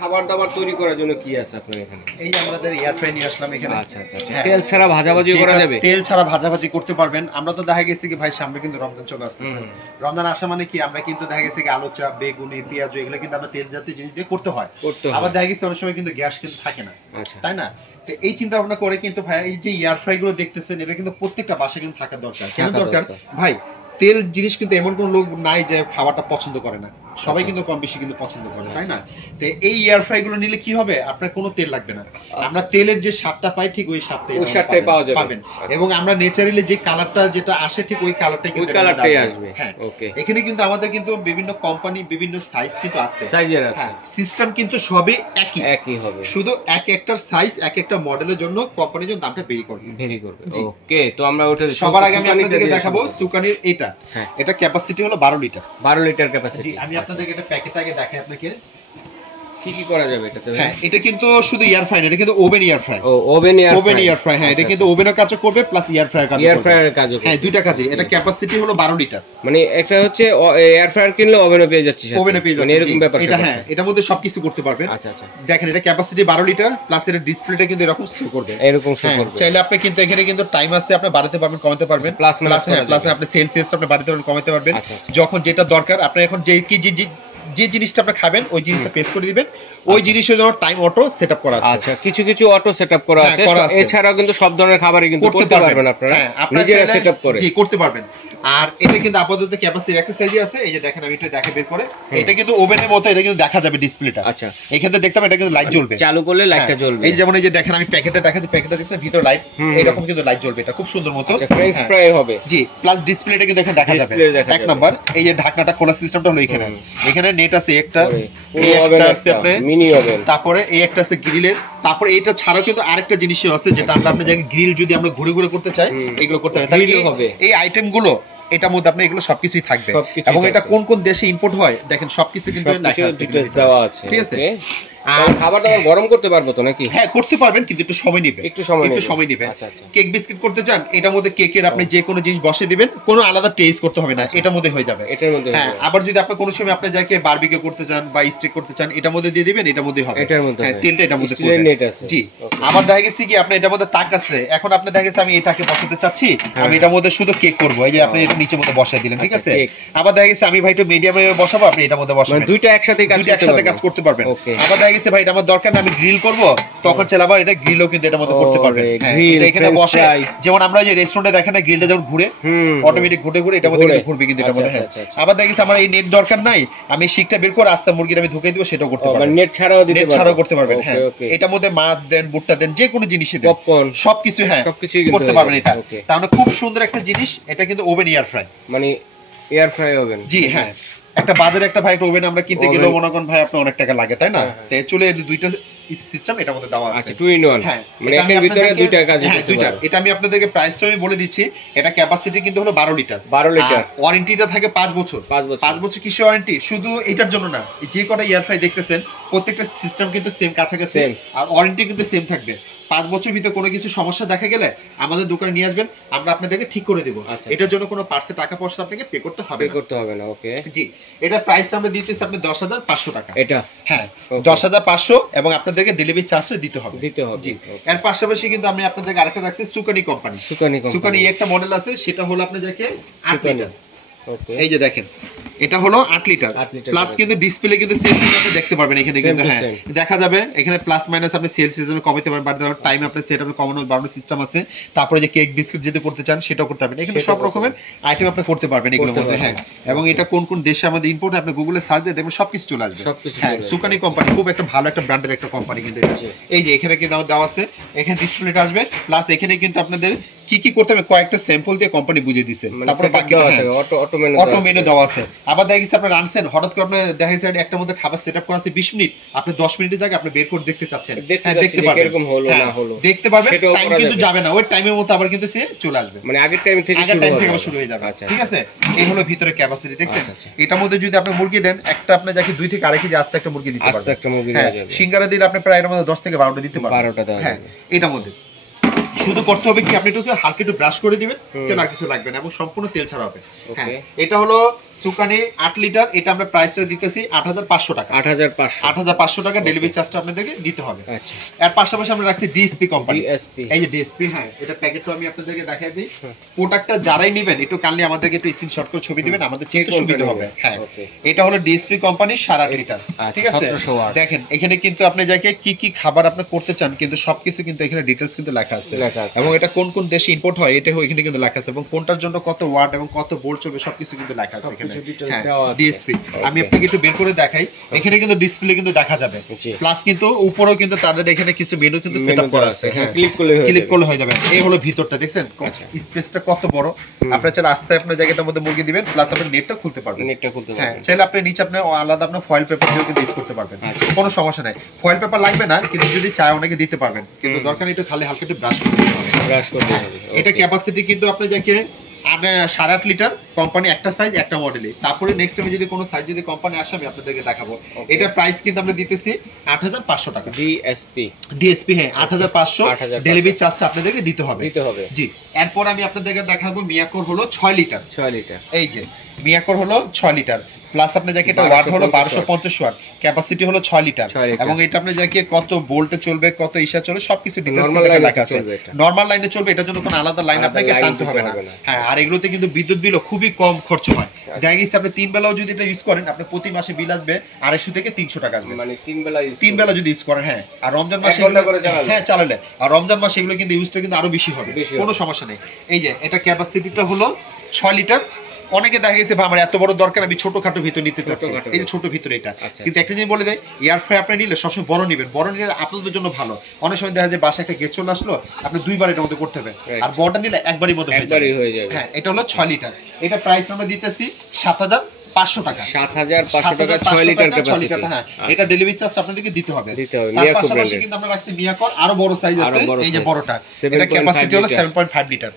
খাবার দাবার তৈরি করার জন্য কি আছে আপনার এখানে? এই আমাদের এয়ার ফ্রাই নিয়ে আসলাম এখানে। আচ্ছা আচ্ছা আচ্ছা, তেল ছাড়া ভাজাভাজি করা যাবে? তেল ছাড়া ভাজাভাজি করতে পারবেন। আমরা তো দেখা গেছে কি ভাই সামনে কিন্তু রমজান চলে আসতেছে, রমজান আসা মানে কি আমরা কিন্তু দেখা গেছে কি আলু চাপ, বেগুনি, পেঁয়াজ এগুলো কিন্তু আমরা তেল জাতীয় জিনিস দিয়ে করতে হয়। আবার দেখা গেছে অনেক সময় কিন্তু গ্যাস কিন্তু থাকে না, তাই না? তো এই চিন্তা ভাবনা করে কিন্তু ভাই এই যে এয়ার ফ্রাই গুলো দেখতেছেন এটা কিন্তু প্রত্যেকটা বাসায় কিন্তু থাকা দরকার। কেন দরকার ভাই? তেল জিনিস কিন্তু এমন কোন লোক নাই যে খাবারটা পছন্দ করে না, সবাই কিন্তু কম বেশি কিন্তু পছন্দ করে, তাই না? তো এই এয়ার ফ্রাই গুলো নিলে কি হবে, আপনার কোনো তেল লাগবে না। আমরা তেলের যে স্বাদটা পাই ঠিক ওই স্বাদটাই পাবেন, এবং আমরা ন্যাচারালি যে কালারটা যেটা আসে ঠিক ওই কালারটাই কিন্তু আসবে। হ্যাঁ, এখানে কিন্তু আমাদের কিন্তু বিভিন্ন কোম্পানি বিভিন্ন সাইজ কিন্তু আছে, সাইজের আছে। সিস্টেম কিন্তু সবই একই হবে, শুধু এক একটা সাইজ এক একটা মডেলের জন্য কোম্পানির জন্য দামটা ভেরি করবে। ওকে, তো আমরা ওটা সবার আগে আমি আপনাদেরকে দেখাবো সুকানির এটা ক্যাপাসিটি হলো 12 লিটার। 12 litre capacity. আমি আপনাদেরকে এটা প্যাকেট আগে দেখাই আপনাকে কি কি করা যাবে এটাতে। হ্যাঁ, এটা কিন্তু শুধু এয়ার ফ্রাই না, এটা কিন্তু oven air fry. Oven air fry, হ্যাঁ, এটা কিন্তু ওভেনের কাজও করবে প্লাস এয়ার ফ্রাইয়ের কাজও করবে। এয়ার ফ্রাইয়ের কাজও করবে, হ্যাঁ, দুইটা কাজে। এটা ক্যাপাসিটি হলো 12 লিটার। মানে একটা হচ্ছে এয়ার ফ্রায়ার কিনলে ওভেনও পেয়ে যাচ্ছে, ওভেনও পেয়ে যাচ্ছে, মানে এরকম ব্যাপার। এটা হ্যাঁ, এটার মধ্যে সবকিছু করতে পারবেন। আচ্ছা আচ্ছা, দেখেন এটা ক্যাপাসিটি 12 লিটার প্লাস এর ডিসপ্লেটা কিন্তু এরকম শো করবে, এরকম শো করবে। চাইলে আপনি কিন্তু এখানে কিন্তু টাইম আছে, আপনি বাড়াতে পারবেন কমাতে পারবেন, প্লাস প্লাস আপনি সেলসিয়াসটা আপনি বাড়াতে পারবেন কমাতে পারবেন, যখন যেটা দরকার। আপনি এখন যে জিনিসটা আপনি খাবেন ওই জিনিসটা প্রেস করে দিবেন, ওই জিনিসের জন্য টাইম অটো সেটআপ করা আছে। আচ্ছা, কিছু কিছু অটো সেটআপ করা আছে, এছাড়াও কিন্তু সব ধরনের খাবারই কিন্তু করতে পারবেন আপনারা নিজেরা সেটআপ করে। জি, করতে পারবেন। আর এটা কিন্তু আপাতত ক্যাপাসিটি একটা সাইজে আছে। এই যে দেখেন আমি একটু দেখে বের করে, এটা কিন্তু ওভেনের মতো, এটা কিন্তু দেখা যাবে ডিসপ্লেটা। আচ্ছা, এখানে দেখতাম এটা কিন্তু লাইট জ্বলবে, চালু করলে লাইটটা জ্বলবে। এই যেমন এই যে দেখেন আমি প্যাকেটে দেখাচ্ছি, প্যাকেটে দেখছেন ভিতর লাইট, এরকম কিন্তু লাইট জ্বলবে, এটা খুব সুন্দর মতো। আচ্ছা, ফ্রেঞ্চ ফ্রাই হবে। জি, প্লাস ডিসপ্লেটা কিন্তু এখানে দেখা যাবে। এক নাম্বার এই যে ঢাকনাটা খোলা সিস্টেমটা হলো এখানে, এখানে নেট আছে একটা, এই একটা আছে আপনার মিনি ওভেন, তারপরে এই একটা আছে গ্রিলের, তারপরে এটা ছাড়াও কিন্তু আরেকটা জিনিসও আছে যেটা আমরা আপনার জায়গায় গ্রিল যদি আমরা ঘুরে ঘুরে করতে চাই এগুলো করতে হবে। এই আইটেমগুলো এটার মধ্যে আপনার এগুলো সবকিছুই থাকবে, এবং এটা কোন কোন দেশে ইম্পোর্ট হয় দেখেন সবকিছু কিন্তু ডিটেইলস দেওয়া আছে। ঠিক আছে, আর খাবার দাবার গরম করতে পারবো তো নাকি? হ্যাঁ, করতে পারবেন, কিন্তু একটু সময় নেবে, একটু সময় নেবে। আচ্ছা আচ্ছা, কেক বিস্কিট করতে চান এটার মধ্যে কেকের আপনি যে কোনো জিনিস বসে দিবেন, কোনো আলাদা টেস্ট করতে হবে না, এটার মধ্যে হয়ে যাবে, এটার মধ্যে। হ্যাঁ, আবার যদি আপনি কোনো সময় আপনি যাকে বারবিকিউ করতে চান বা স্টেক করতে চান এটার মধ্যে দিয়ে দিবেন, এটার মধ্যে হবে, এটার মধ্যে তেলটা এটার মধ্যে নেট আছে। জি, আবার দেখা গেছে কি আপনি এটার মধ্যে তাক আছে, এখন আপনি দেখা গেছে আমি এই তাকে বসাতে চাচ্ছি, আমি এটার মধ্যে শুধু কেক করব, এই যে আপনি এটা নিচের মধ্যে বসায় দিলেন, ঠিক আছে। আবার দেখা গেছে আমি ভাই একটু মিডিয়ামে বসাবো, আপনি এটার মধ্যে বসাবেন, দুইটা একসাথে কাজ করতে পারবেন। আবার দেখা গেছে ভাই এটা আমার দরকার না, আমি গ্রিল করব, তখন চাইলে আবার এটা গ্রিলও কিন্তু এটার মধ্যে করতে পারবেন। এটা এখানে বসে, যেমন আমরা যে রেস্টুরেন্টে দেখেন না গ্রিলটা যখন ঘুরে অটোমেটিক ঘুরে ঘুরে এটার মধ্যে কিন্তু ঘুরবে কিন্তু এটার মধ্যে। আবার দেখা গেছে আমার এই নেট দরকার নাই, আমি শিকটা বের করে আস্তে মুরগিটা আমি ঢুকে দিব, সেটাও করতে পারবেন, নেট ছাড়াও করতে পারবেন। হ্যাঁ, এটার মধ্যে মাছ দেন, ভুট্টা দেন, যে কোনো জিনিসই দেন, সবকিছু হ্যাঁ করতে পারবেন এটা। তাহলে খুব সুন্দর একটা জিনিস, এটা কিন্তু ওভেন এয়ার ফ্রাই, মানে এয়ার ফ্রাই ওভেন। জি হ্যাঁ, একটা বাজারে একটা ভাই একটা ওভেন আমরা কিনতে গেলেও মনে করেন ভাই আপনার অনেক টাকা লাগে, তাই না? তো চলে দুইটা সিস্টেম এটার মধ্যে দেওয়া আছে। আচ্ছা, 2 in 1, হ্যাঁ, মানে এর ভিতরে দুইটা কাজ করতে পারবে। এটা আমি আপনাদেরকে প্রাইসটা আমি বলে দিচ্ছি, এটা ক্যাপাসিটি কিন্তু হলো 12 লিটার। ওয়ারেন্টিটা থাকে 5 বছর। 5 বছর কিসের ওয়ারেন্টি? শুধু এটার জন্য না, যে কটা এয়ার ফ্রাই দেখতেছেন প্রত্যেকটা সিস্টেম কিন্তু সেম কাছাকাছি, আর ওয়ারেন্টি কিন্তু সেম থাকবে। 5 বছর ভিতরে কোনো কিছু সমস্যা দেখা গেলে আমাদের দোকানে নিয়ে আসবেন, আমরা আপনাদেরকে ঠিক করে দেব। এটার জন্য কোনো পার্সে টাকা পয়সা আপনাকে পে করতে হবে না। ওকে, জি, এটা প্রাইসটা আমরা দিতেছি আপনি 10,500 টাকা। এটা হ্যাঁ 10,500, এবং আপনাদেরকে ডেলিভারি চার্জটা দিতে হবে। জি, এর পাশাপাশি কিন্তু আমি আপনাদেরকে আরেকটা রাখছি সুকানি কোম্পানি। সুকানি একটা মডেল আছে, সেটা হলো আপনাদেরকে 8 লিটার। এই যে দেখেন এটা হলো 8 লিটার প্লাস, কিন্তু ডিসপ্লে কিন্তু সেম আপনি দেখতে পারবেন এখানে, কিন্তু হ্যাঁ দেখা যাবে এখানে প্লাস মাইনাস আপনি সেল সিজন কমাতে পারবেন, বাড়াতে পারবেন, টাইম আপনি সেট আপনি কমানো বাড়ানোর সিস্টেম আছে। তারপরে যে কেক বিস্কুট যদি করতে চান সেটাও করতে পারবেন, এখানে সব রকমের আইটেম আপনি করতে পারবেন এগুলোর মধ্যে। হ্যাঁ, এবং এটা কোন কোন দেশে আমাদের ইম্পোর্ট আপনি গুগলে সার্চ দিয়ে দেখবেন সবকিছু চলে আসবে। হ্যাঁ, সুকানি কোম্পানি খুব একটা ভালো একটা ব্র্যান্ডের একটা কোম্পানি কিন্তু এটা। এই যে এখানে কিন্তু দেওয়া আছে, এখানে ডিসপ্লেটা আসবে, প্লাস এখানে কিন্তু আপনাদের কি কি করতে হবে কয়েকটা স্যাম্পল দিয়ে কোম্পানি বুঝিয়ে দিয়েছে, তারপরে বাকি অটো মেনু দেওয়া আছে। আবার দেখা গেছে আপনি রানছেন, হঠাৎ করে আপনার দেখা গেছে একটা মধ্যে খাবার সেটআপ করা আছে 20 মিনিট, আপনি 10 মিনিটের জায়গায় আপনি বের করে দেখতে চাচ্ছেন, হ্যাঁ দেখতে পারবেন, এরকম হলো না হলো দেখতে পারবেন, টাইম কিন্তু যাবে না, ওই টাইমের মতো আবার কিন্তু সে চলে আসবে, মানে আগের টাইম থেকে শুরু হয়ে যাবে। ঠিক আছে, এই হলো ভিতরে ক্যাপাসিটি দেখছেন। এটার মধ্যে যদি আপনি মুরগি দেন, একটা আপনি যাকে 2 থেকে আড়াই কেজি আস্তে একটা মুরগি দিতে পারবেন, আস্তে একটা মুরগি দেওয়া যাবে। সিঙ্গারা দিলে আপনি প্রায় এর মধ্যে 10 থেকে 12টা দিতে পারবেন, 12টা দেওয়া যাবে। এটার মধ্যে শুধু করতে হবে কি আপনি একটু হালকা একটু ব্রাশ করে দিবেন, তেল আর কিছু লাগবে না, এবং সম্পূর্ণ তেল ছাড়া হবে। হ্যাঁ, এটা হলো সুকানি 8 লিটার, এটা আমরা প্রাইসটা দিতেছি 8500 টাকা। 8500 টাকা ডেলিভারি চার্জটা আপনাদেরকে দিতে হবে। আচ্ছা, এর পাশাপাশি আমরা রাখছি ডিএসপি কোম্পানি। এই যে ডিএসপি, হ্যাঁ এটা প্যাকেটটা আমি আপনাদেরকে দেখাই দিই। প্রোডাক্টটা যারাই নেবেন একটু কাইন্ডলি আমাদেরকে একটু স্ক্রিনশট করে ছবি দিবেন, আমাদের চিনতে সুবিধা হবে। হ্যাঁ, এটা হলো ডিএসপি কোম্পানি 8.5 লিটার। ঠিক আছে, দেখেন এখানে কিন্তু আপনি যাকে কি কি খাবার আপনি করতে চান কিন্তু সবকিছু কিন্তু এখানে ডিটেইলস কিন্তু লেখা আছে, এবং এটা কোন কোন দেশে ইম্পোর্ট হয় এটা এখানে কিন্তু লেখা আছে, এবং কোনটার জন্য কত ওয়াট এবং কত ভোল্ট চলবে সবকিছু কিন্তু লেখা আছে এখানে। হ্যাঁ, ডিএসপি আমি আপনাকে একটু বের করে দেখাই। এখানে কিন্তু ডিসপ্লে কিন্তু দেখা যাবে, প্লাস কিন্তু উপরেও কিন্তু তাদের এখানে কিছু মেনু কিন্তু সেটআপ করা আছে। হ্যাঁ, ক্লিক করলে হয়ে যাবে। এই হলো ভিতরটা, দেখছেন স্পেসটা কত বড়। আপনারা চাইলে আস্তে আপনার জায়গাটার মধ্যে মুরগি দিবেন, প্লাস আপনি নেটটা খুলতে পারবেন। হ্যাঁ, চাইলে আপনি নিচে আপনি আলাদা আপনার ফয়েল পেপার দিয়েও কিন্তু ইউজ করতে পারবেন, কোনো সমস্যা নাই। ফয়েল পেপার লাগবে না, কিন্তু যদি চায় অনেকে দিতে পারবেন, কিন্তু দরকার একটু খালি হালকা একটু ব্রাশ করতে হবে। এটা ক্যাপাসিটি কিন্তু আপনি যাকে 8.5 লিটার কোম্পানি, একটা সাইজ একটা মডেলে। তারপরে নেক্সট টাইমে যদি কোনো সাইজ যদি কোম্পানি আসে আমি আপনাদেরকে দেখাবো। এটা প্রাইস কিন্তু আমরা দিতেছি 8500 টাকা ডিএসপি। হ্যাঁ, 8500 ডেলিভারি চার্জটা আপনাদেরকে দিতে হবে। জি, এরপর আমি আপনাদেরকে দেখাবো মিয়াকোর হলো 6 লিটার। এই যে মিয়াকোর হলো 6 লিটার, প্লাস আপনি যাকে এটা ওয়াট হলো 1250 ওয়াট, ক্যাপাসিটি হলো 6 লিটার, এবং এটা আপনি যাকে কত ভোল্টে চলবে কত ইসা চলবে সবকিছু ডিটেইলস লেখা আছে। নরমাল লাইনে চলবে, এটার জন্য কোনো আলাদা লাইন আপনাকে টানতে হবে না। হ্যাঁ, আর এগুলোতে কিন্তু বিদ্যুৎ বিলও খুবই কম খরচ হয়। দেখা গেছে আপনি 3 বেলাও যদি এটা ইউজ করেন, আপনি প্রতি মাসে বিল আসবে 250 থেকে 300 টাকা আসবে, মানে 3 বেলা যদি ইউজ করেন। হ্যাঁ, আর রমজান মাসে হ্যাঁ চালালে, আর রমজান মাসে এগুলো কিন্তু ইউজটা কিন্তু আরো বেশি হবে, কোনো সমস্যা নেই। এই যে এটা ক্যাপাসিটিটা হলো 6 লিটার। অনেকে দেখা গেছে আমার এত বড় দরকার, আমি ছোটখাটো ভিতর নিতে চাচ্ছি, এই যে ছোট ভিতর এটা। কিন্তু একটা জিনিস বলে দেয়, এয়ার ফ্রাই আপনি নিলে সবসময় বড় নেবেন, বড় নিলে আপনাদের জন্য ভালো। অনেক সময় দেখা যায় বাসায় একটা গেস্ট চলে আসলো, আপনি 2 বার এটার মধ্যে করতে হবে, আর বড়টা নিলে একবারই মধ্যে হয়ে যাবে। হ্যাঁ, এটা হলো 6 লিটার। এটা প্রাইস আমরা দিতেছি 7500 টাকা। 7500 টাকা 6 লিটার ক্যাপাসিটি। হ্যাঁ, এটা ডেলিভারি চার্জ আপনাদেরকে দিতে হবে। তার পাশাপাশি কিন্তু আমরা রাখছি মিয়াকর আরো বড় সাইজ আছে, এই যে বড়টা, এটা ক্যাপাসিটি হলো 7.5 লিটার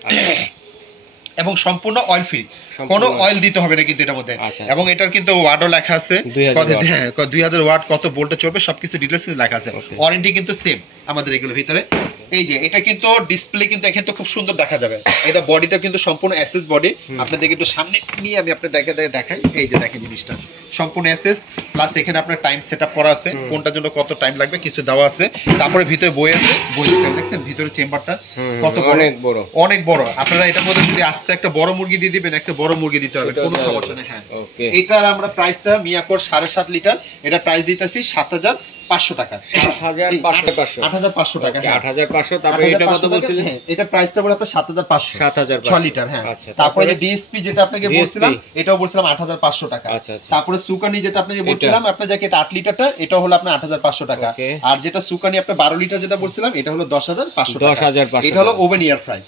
এবং সম্পূর্ণ অয়েল ফ্রি, কোনো অয়েল দিতে হবে না কিন্তু এটার মধ্যে। এবং এটার কিন্তু ওয়াটও লেখা আছে, 2000 ওয়াট কত ভোল্টে চলবে সবকিছু ডিটেইলস কিন্তু লেখা আছে। ওয়ারেন্টি কিন্তু সেম আমাদের এগুলোর ভিতরে। এই যে এটা কিন্তু ডিসপ্লে কিন্তু এখানে তো খুব সুন্দর দেখা যাবে। এটা বডিটা কিন্তু সম্পূর্ণ এসএস বডি, আপনাদের একটু সামনে নিয়ে আমি আপনাদের দেখাই। এই যে দেখেন জিনিসটা সম্পূর্ণ এসএস, প্লাস এখানে আপনার টাইম সেটআপ করা আছে, কোনটার জন্য কত টাইম লাগবে কিছু দেওয়া আছে। তারপরে ভিতরে বই আছে, বই দেখছেন ভিতরে চেম্বারটা কত বড়, অনেক বড়। আপনারা এটার মধ্যে যদি আস্তে একটা বড় মুরগি দিয়ে দিবেন, একটা বড় মুরগি দিতে হবে, কোনো সমস্যা নেই। হ্যাঁ, এটা আমরা প্রাইসটা মিয়াকোর 7.5 লিটার, এটা প্রাইস দিতেছি 7500 টাকা। 8500 টাকা। 8500। তারপরে এটা কত বলছিলেন? এটা প্রাইসটা বলে আপনার 7500, 6 লিটার। হ্যাঁ, তারপরে ডিএসপি যেটা আপনাকে বলছিলাম, এটাও বলছিলাম 8500 টাকা। তারপরে সুকানি যেটা আপনাকে বলছিলাম, আপনার যাকে এটা 8 লিটারটা, এটা হলো আপনার 8500 টাকা। আর যেটা সুকানি আপনার 12 লিটার যেটা বলছিলাম, এটা হলো 10500 টাকা। এটা হলো ওভেন এয়ার ফ্রাই।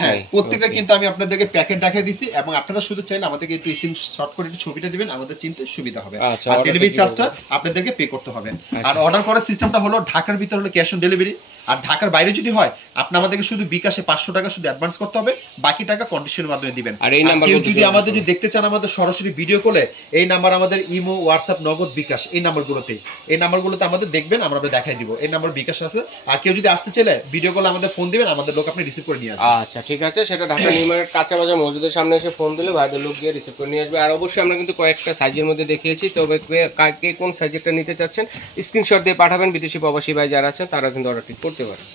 হ্যাঁ, প্রত্যেকটা কিন্তু আমি আপনাদেরকে প্যাকেট দেখিয়ে দিছি, এবং আপনারা শুধু চাইলে আমাদেরকে একটু স্ক্রিনশট করে একটু ছবিটা দিবেন, আমাদের চিনতে সুবিধা হবে। আর ডেলিভারি চার্জটা আপনাদেরকে পে করতে হবে। আর অর্ডার করার সিস্টেমটা হলো ঢাকার ভিতরে হলো ক্যাশ অন ডেলিভারি, আর ঢাকার বাইরে যদি হয় আপনি আমাদেরকে শুধু বিকাশে 500 টাকা শুধু অ্যাডভান্স করতে হবে, বাকি টাকা কন্ডিশনের মাধ্যমে দিবেন। আর এই নাম্বার যদি আমাদের যদি দেখতে চান আমাদের সরাসরি ভিডিও কলে, এই নাম্বার আমাদের ইমো, হোয়াটসঅ্যাপ, নগদ, বিকাশ, এই নাম্বারগুলোতে আমাদের দেখবেন, আমরা দেখাই দিব। এই নাম্বার বিকাশ আছে। আর কেউ যদি আসতে চাইলে ভিডিও কলে আমাদের ফোন দিবেন, আমাদের লোক আপনি রিসিভ করে নিয়ে আসবেন। আচ্ছা, ঠিক আছে। সেটা ঢাকা নিউ মার্কেট কাঁচা বাজার মসজিদের সামনে এসে ফোন দিলে ভাইদের লোক গিয়ে রিসিভ করে নিয়ে আসবে। আর অবশ্যই আমরা কিন্তু কয়েকটা সাইজের মধ্যে দেখিয়েছি, তবে কে কোন সাইজেরটা নিতে চাচ্ছেন স্ক্রিনশট দিয়ে পাঠাবেন। বিদেশি প্রবাসী ভাই যারা আছেন তারা কিন্তু অর্ডারটি করতে পারেন।